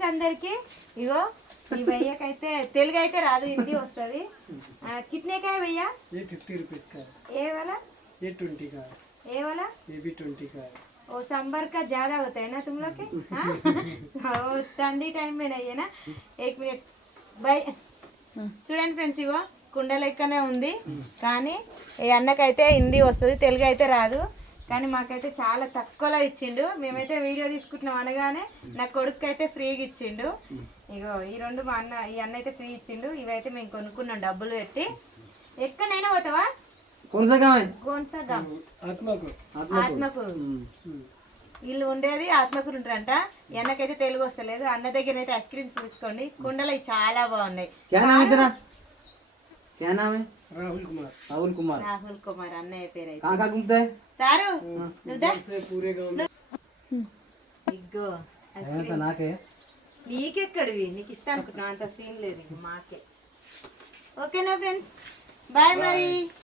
Friends అందరికి ఇగో ఈ భయ్యకైతే తెలుగు అయితే రాదు, హిందీ వస్తుంది. कितने का है भैया? ये 50 रुपीज का है. ये वाला? ये 20 का है. ये वाला? ये भी 20 का है. वो सांबर का ज्यादा होता है ना तुम लोग के? ठंडी टाइम में नहीं है ना. एक मिनट भाई చూడండి ఫ్రెండ్స్, ఇగో కుండ లెక్కనే ఉంది, కానీ ఈ అన్నకైతే హిందీ వస్తుంది, తెలుగు అయితే రాదు. కానీ మాకైతే చాలా తక్కువలో ఇచ్చిండు. మేమైతే వీడియో తీసుకుంటున్నాం అనగానే నా కొడుకు అయితే ఫ్రీగా ఇచ్చిండు. ఇగో ఈ రెండు మా అన్న, ఈ అన్న అయితే ఫ్రీ ఇచ్చిండు. ఇవైతే మేము కొనుక్కున్నాం డబ్బులు పెట్టి. ఎక్కడైనా పోతావా? ఆత్మకూరు. వీళ్ళు ఉండేది ఆత్మకూరు ఉంటారంట. ఎన్నకైతే తెలుగు వస్తలేదు. అన్న దగ్గర అయితే ఐస్ క్రీమ్స్ తీసుకోండి, కుండలు చాలా బాగున్నాయి. राहुल कुमार అన్నయ్య పేరు అయితే సారు. ఇగ్గో ఐస్ క్రీమ్స్ నీకెక్కడివి, నీకు ఇస్తా అనుకుంటున్నా, అంత సీన్ లేదు మాకే. ఓకేనా ఫ్రెండ్స్, బాయ్ మరి.